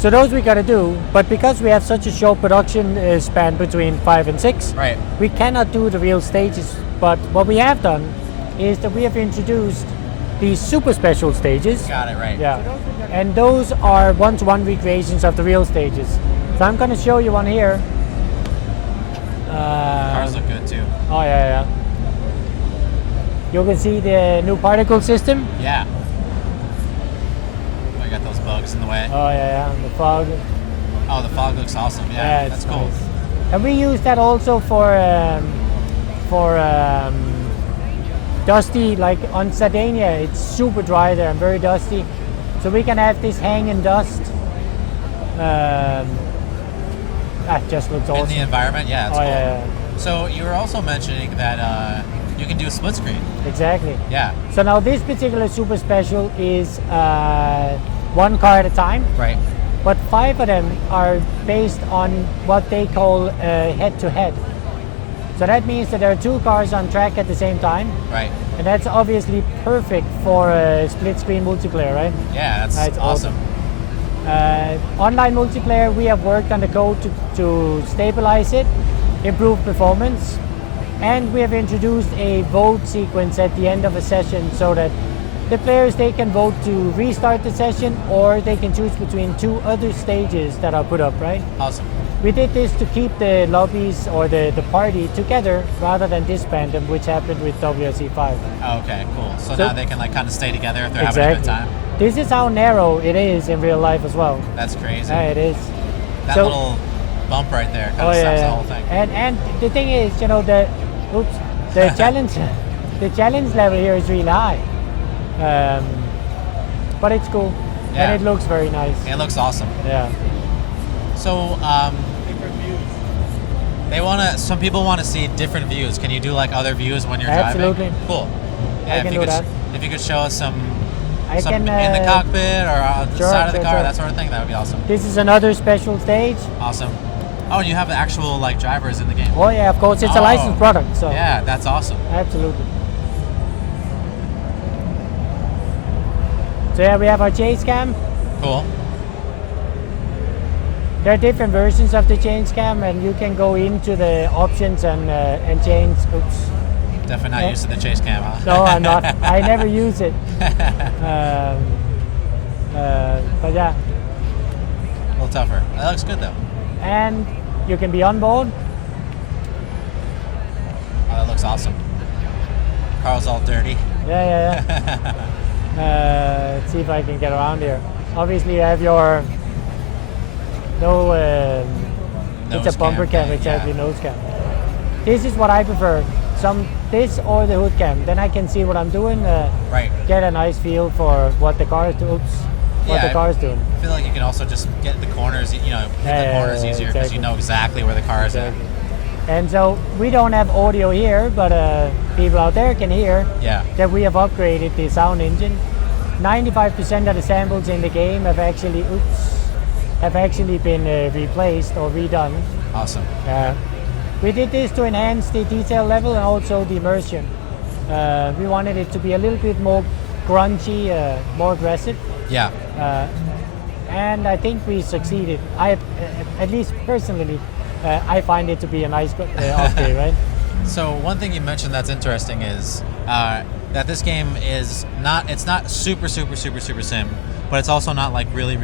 So those we got to do, but because we have such a short production span between 5 and 6, Right. we cannot do the real stages. But what we have done is that we have introduced these super special stages. Got it, right. Yeah, and those are one-to-one recreations of the real stages. So I'm going to show you one here. Cars look good too. Oh yeah. You can see the new particle system. Yeah. I got those bugs in the way. Oh yeah, and the fog. Oh, the fog looks awesome. Yeah, it's that's cool. nice. And we use that also for dusty, like on Sardinia, it's super dry there and very dusty. So we can have this hanging dust. That just looks awesome. In the environment, yeah, it's cool. Yeah. So you were also mentioning that you can do a split screen. Exactly. Yeah. So now this particular super special is one car at a time. Right. But 5 of them are based on what they call head-to-head. So that means that there are 2 cars on track at the same time. Right. And that's obviously perfect for split-screen multiplayer, right? Yeah, that's awesome. Online multiplayer, we have worked on the code to stabilize it, improve performance, and we have introduced a vote sequence at the end of a session so that the players, they can vote to restart the session, or they can choose between 2 other stages that are put up, right? Awesome. We did this to keep the lobbies or the party together rather than disband them, which happened with WRC 5. Oh, okay, cool. So now they can like kind of stay together if they're having a good time. This is how narrow it is in real life as well. That's crazy. Yeah, it is. That little bump right there kind of stops the whole thing. And the thing is, you know, the challenge, the challenge level here is really high. But it's cool, and it looks very nice. It looks awesome. Yeah. So, some people want to see different views. Can you do like other views when you're Absolutely. driving? Cool. Yeah, I can do that. If you could show us some I can, in the cockpit or on the side of the car, sure. that sort of thing, that would be awesome. This is another special stage. Awesome. Oh, and you have the actual like drivers in the game. Oh yeah, of course, it's a licensed product. So yeah, that's awesome. Absolutely. So yeah, we have our chase cam. Cool. There are different versions of the chase cam, and you can go into the options and change. Oops. Definitely not used to the chase cam, huh? No, I'm not. I never use it. But yeah. A little tougher. That looks good though. And you can be on board. Oh, that looks awesome. Car's all dirty. Yeah. Let's see if I can get around here. Obviously, you have your it's a bumper cam, exactly, nose cam. This is what I prefer. This or the hood cam. Then I can see what I'm doing. Right. Get a nice feel for what the car is doing. What the car is doing. I feel like you can also just get the corners. You know, hit the corners easier because you know exactly where the car is at. And so we don't have audio here, but people out there can hear that we have upgraded the sound engine. 95% of the samples in the game have actually been replaced or redone. Awesome. We did this to enhance the detail level and also the immersion. We wanted it to be a little bit more grungy, more aggressive. Yeah. And I think we succeeded. At least personally, I find it to be a nice upgrade, right? So one thing you mentioned that's interesting is that this game is it's not super sim, but it's also not like really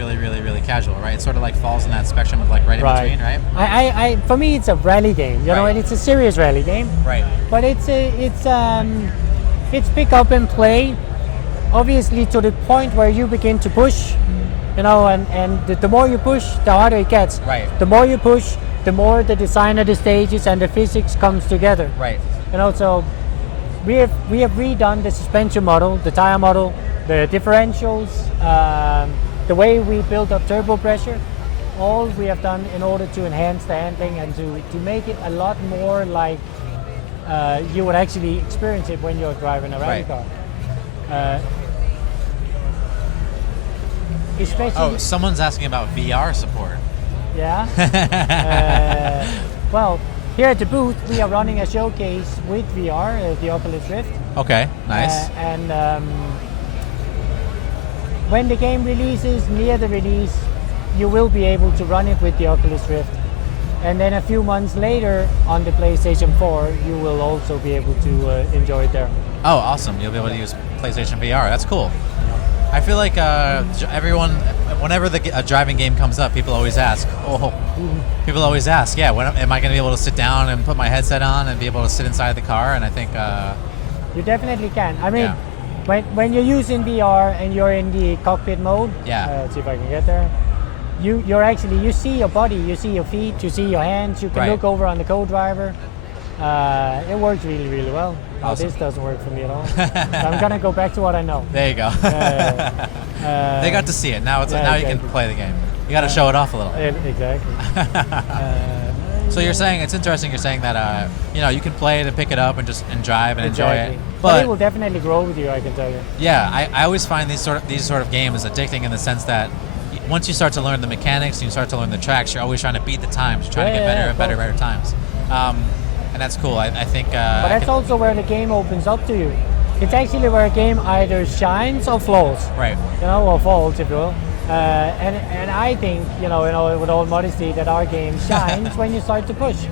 casual, right? It sort of like falls in that spectrum of like right in between, right? For me, it's a rally game, you know, and it's a serious rally game. Right. But it's pick up and play, obviously to the point where you begin to push, you know, and the more you push, the harder it gets. Right. The more you push, the more the design of the stages and the physics comes together. Right. And also, we have redone the suspension model, the tire model, the differentials, the way we built up turbo pressure. All we have done in order to enhance the handling and to make it a lot more like you would actually experience it when you're driving a rally car. Especially. Someone's asking about VR support. Yeah. Well, here at the booth, we are running a showcase with VR, the Oculus Rift. Okay, nice. And when the game releases, near the release, you will be able to run it with the Oculus Rift. And then a few months later on the PlayStation 4, you will also be able to enjoy it there. Oh, awesome! You'll be able to use PlayStation VR. That's cool. I feel like everyone, whenever a driving game comes up, people always ask, yeah, when am I going to be able to sit down and put my headset on and be able to sit inside the car? And I think you definitely can. I mean, when you're using VR and you're in the cockpit mode, let's see if I can get there. You see your body, you see your feet, you see your hands. You can look over on the co-driver. It works really, really well. Now Awesome. this doesn't work for me at all. So I'm gonna go back to what I know. There you go. They got to see it. Now now exactly. you can play the game. You got to show it off a little. Exactly. So you're saying it's interesting. You're saying that you can play it and pick it up and drive and enjoy it. But it will definitely grow with you, I can tell you. Yeah, I always find these sort of games addicting in the sense that once you start to learn the mechanics and you start to learn the tracks, you're always trying to beat the times. You're trying to get better and better times. And that's cool. I think. But that's also where the game opens up to you. It's actually where a game either shines or falls. Right. Or falls, if you will. And I think, with all modesty, that our game shines when you start to push.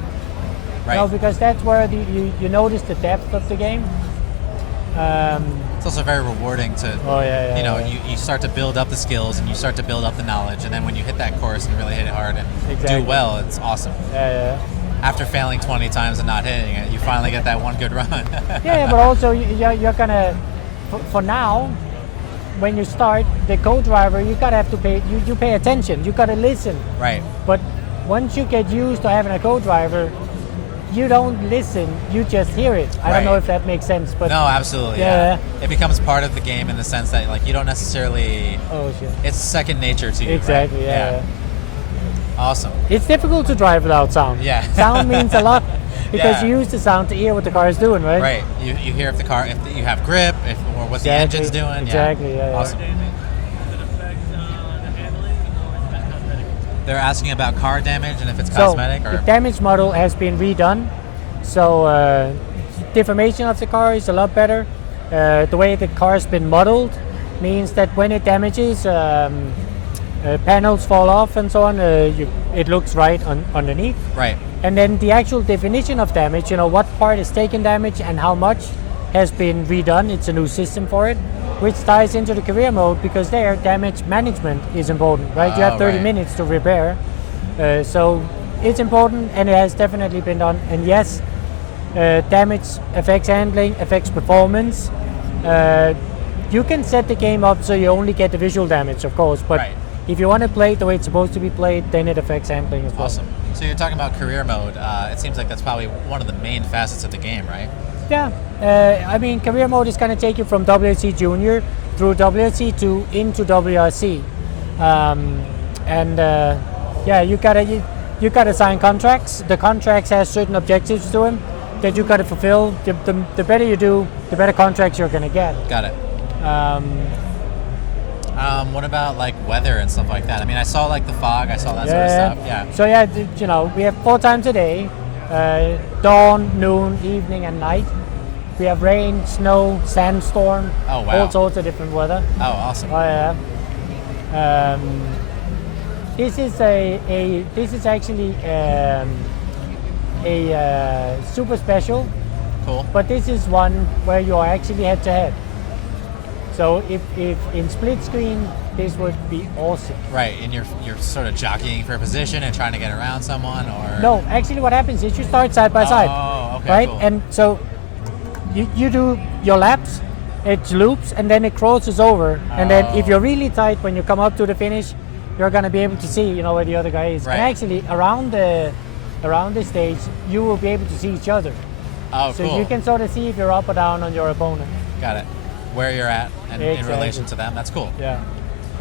Right. Because that's where you notice the depth of the game. It's also very rewarding to, you start to build up the skills and you start to build up the knowledge, and then when you hit that course and really hit it hard and do well, it's awesome. Yeah. After failing 20 times and not hitting it, you finally get that one good run. Yeah, but also you're gonna, for now, when you start the co-driver, you gotta have to pay. You pay attention. You gotta listen. Right. But once you get used to having a co-driver, you don't listen. You just hear it. I don't know if that makes sense, but no, absolutely. Yeah. It becomes part of the game in the sense that you don't necessarily. Oh shit. It's second nature to you. Exactly. Right? Yeah. Awesome. It's difficult to drive without sound. Yeah. Sound means a lot because you use the sound to hear what the car is doing, right? Right. You hear if you have grip, or what the engine's doing. Exactly. Yeah. Awesome. They're asking about car damage and if it's cosmetic. The damage model has been redone, so deformation of the car is a lot better. The way the car has been modeled means that when it damages, panels fall off and so on. It looks right underneath. Right. And then the actual definition of damage, what part is taking damage and how much, has been redone. It's a new system for it, which ties into the career mode because there damage management is important, right? You have 30 minutes to repair. So it's important, and it has definitely been done. And yes, damage affects handling, affects performance. You can set the game up so you only get the visual damage, of course, but if you want to play it the way it's supposed to be played, then it affects handling as well. Awesome. So you're talking about career mode. It seems like that's probably one of the main facets of the game, right? Yeah. I mean, career mode is going to take you from WRC Junior through WRC 2 into WRC. You gotta sign contracts. The contracts has certain objectives to them that you gotta fulfill. The better you do, the better contracts you're gonna get. Got it. What about weather and stuff like that? I mean, I saw the fog. I saw that sort of stuff. Yeah. So we have 4 times a day: dawn, noon, evening, and night. We have rain, snow, sandstorm. Oh wow! All sorts of different weather. Oh, awesome. Oh yeah. This is actually a super special. Cool. But this is one where you are actually head to head. So if in split screen, this would be awesome. Right, and you're sort of jockeying for a position and trying to get around someone, or no? Actually, what happens is you start side by side. Oh, okay, right? Cool. And so you do your laps, it loops, and then it crosses over. And then if you're really tight when you come up to the finish, you're gonna be able to see, where the other guy is. Right. And actually, around the stage, you will be able to see each other. Oh, so cool. you can sort of see if you're up or down on your opponent. Got it. Where you're at and in relation to them. That's cool. Yeah.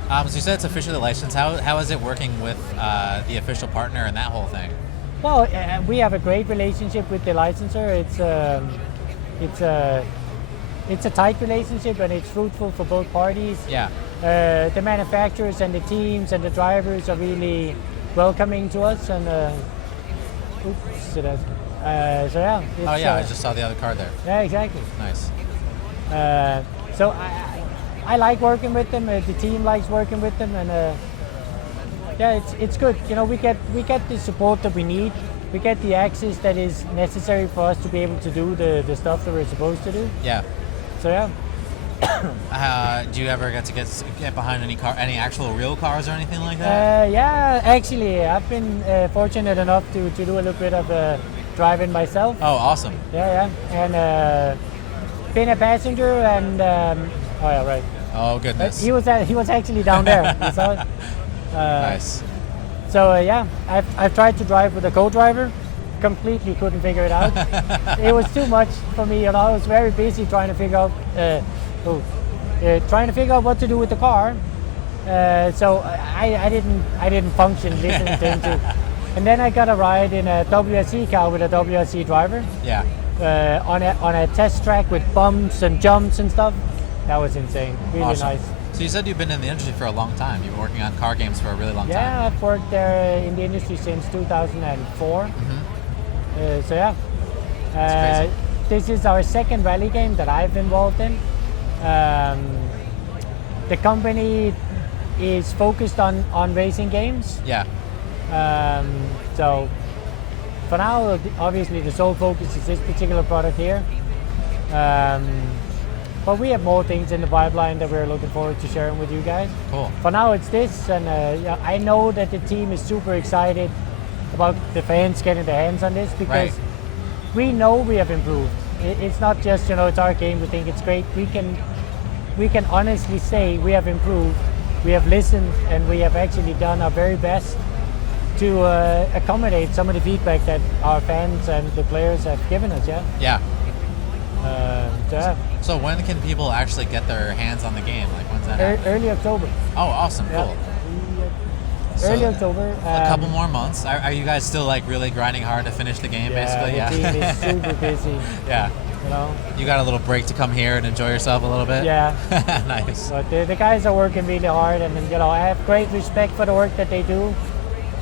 So you said it's officially licensed. How is it working with the official partner and that whole thing? Well, we have a great relationship with the licensor. It's a tight relationship, and it's fruitful for both parties. Yeah. The manufacturers and the teams and the drivers are really welcoming to us, and I just saw the other car there. Yeah, exactly. Nice. So I like working with them. The team likes working with them, and yeah, it's good. You know, we get the support that we need. We get the access that is necessary for us to be able to do the stuff that we're supposed to do. Yeah. So yeah. Do you ever get behind any actual real cars or anything like that? Yeah, actually, I've been fortunate enough to do a little bit of driving myself. Oh, awesome. Yeah, and been a passenger and oh yeah, right. Oh goodness. He was actually down there. You saw it? Nice. So yeah, I've tried to drive with a co-driver. Completely couldn't figure it out. It was too much for me, and I was very busy trying to figure out what to do with the car. So I didn't function listening to him too. And then I got a ride in a WRC car with a WRC driver. Yeah. On a test track with bumps and jumps and stuff. That was insane. Really Awesome. nice. So you said you've been in the industry for a long time. You've been working on car games for a really long time. Yeah, I've worked there in the industry since 2004. So yeah, That's crazy. this is our second rally game that I've been involved in. The company is focused on racing games. Yeah. So for now, obviously the sole focus is this particular product here. But we have more things in the pipeline that we're looking forward to sharing with you guys. Cool. For now, it's this, and yeah, I know that the team is super excited about the fans getting their hands on this because we know we have improved. It's not just, you know, it's our game, we think it's great. We can honestly say we have improved, we have listened, and we have actually done our very best to accommodate some of the feedback that our fans and the players have given us. Yeah. Yeah. So when can people actually get their hands on the game? Like when's that happening? Early October. Oh, awesome. Yeah. Cool. Early So, October. a couple more months. Are you guys still like really grinding hard to finish the game, basically? The team is super busy. Yeah. You know. You got a little break to come here and enjoy yourself a little bit? Yeah. Nice. But the guys are working really hard, and you know, I have great respect for the work that they do.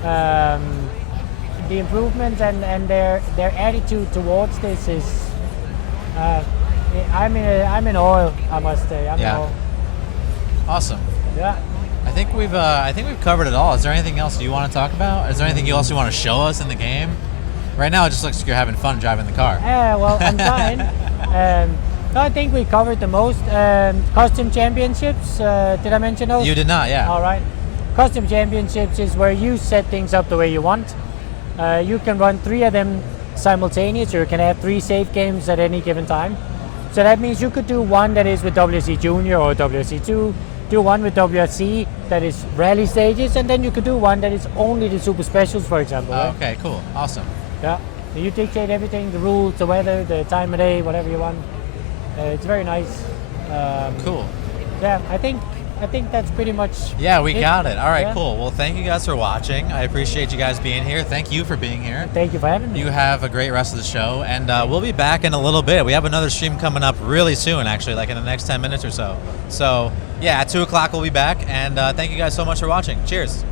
The improvements and their attitude towards this is. I'm in awe, I must say. I'm in awe. Awesome. Yeah. I think we've covered it all. Is there anything else you want to talk about? Is there anything else you want to show us in the game? Right now, it just looks like you're having fun driving the car. Yeah, well, I'm trying. No, I think we covered the most. Custom championships, did I mention those? You did not, yeah. All right. Custom championships is where you set things up the way you want. You can run 3 of them simultaneous, or you can have 3 save games at any given time. So that means you could do one that is with WRC Junior or WRC2, do one with WRC that is rally stages, and then you could do one that is only the super specials, for example. Right? Okay, cool. Awesome. Yeah. So you dictate everything, the rules, the weather, the time of day, whatever you want. It's very nice. Cool. Yeah, I think that's pretty much. Yeah, we got it. All right, Yeah. cool. Well, thank you guys for watching. I appreciate you guys being here. Thank you for being here. Thank you for having me. You have a great rest of the show, and we'll be back in a little bit. We have another stream coming up really soon, actually, like in the next 10 minutes or so. So, yeah, at 2 o'clock we'll be back, and thank you guys so much for watching. Cheers.